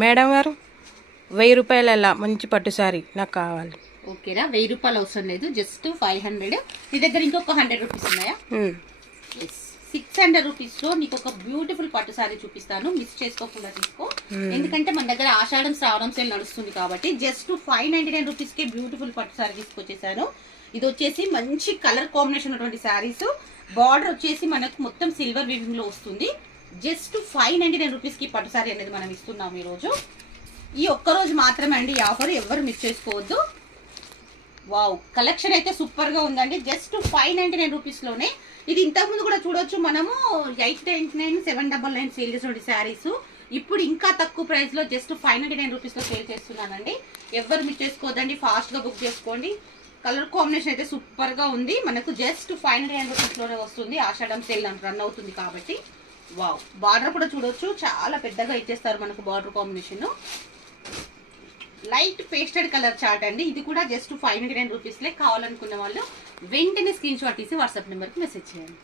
Madam గారు 1000 రూపాయల మంచి పట్టు సారీ నాకు కావాలి. ఓకేరా, 1000 రూపాయలు అవసరం లేదు, జస్ట్ 500. నీ దగ్గర ఇంకొక 100 రూపీస్ ఉన్నాయా? 600 రూపీస్లో నీకు ఒక బ్యూటిఫుల్ పట్టు సారీ చూపిస్తాను, మిస్ చేసుకోకుండా తీసుకో. ఎందుకంటే మన దగ్గర ఆషాఢం శ్రావణం సేల్ నడుస్తుంది కాబట్టి జస్ట్ 599 రూపీస్కే బ్యూటిఫుల్ పట్టు సారీ తీసుకొచ్చేసాను. ఇది వచ్చేసి మంచి కలర్ కాంబినేషన్ ఉన్నటువంటి శారీస్. బార్డర్ వచ్చేసి మనకు మొత్తం సిల్వర్ వీవింగ్ లో వస్తుంది. జస్ట్ 599 రూపీస్కి పట్టు సారీ అనేది మనం ఇస్తున్నాం ఈరోజు. ఈ ఒక్కరోజు మాత్రమే అండి ఈ ఆఫర్, ఎవరు మిస్ చేసుకోవద్దు. వావ్, కలెక్షన్ అయితే సూపర్ గా ఉందండి. జస్ట్ 599 రూపీస్లోనే. ఇది ఇంతకుముందు కూడా చూడొచ్చు మనము 899, 799 సేల్ చేసిన శారీస్. ఇప్పుడు ఇంకా తక్కువ ప్రైస్ లో జస్ట్ 599 రూపీస్లో సేల్ చేస్తున్నానండి. ఎవరు మిస్ చేసుకోవద్దండి, ఫాస్ట్ గా బుక్ చేసుకోండి. కలర్ కాంబినేషన్ అయితే సూపర్ గా ఉంది. మనకు జస్ట్ 599 రూపీస్లోనే వస్తుంది. ఆషాఢం సేల్ రన్ అవుతుంది కాబట్టి. వావ్, బార్డర్ కూడా చూడొచ్చు, చాలా పెద్దగా ఇచ్చేస్తారు మనకు border combination. Light pasted colour chart అండి. ఇది కూడా జస్ట్ 599 రూపీస్లే. కావాలనుకున్న వాళ్ళు వెంటనే స్క్రీన్ షాట్ తీసి వాట్సాప్ నెంబర్కి మెసేజ్ చేయండి.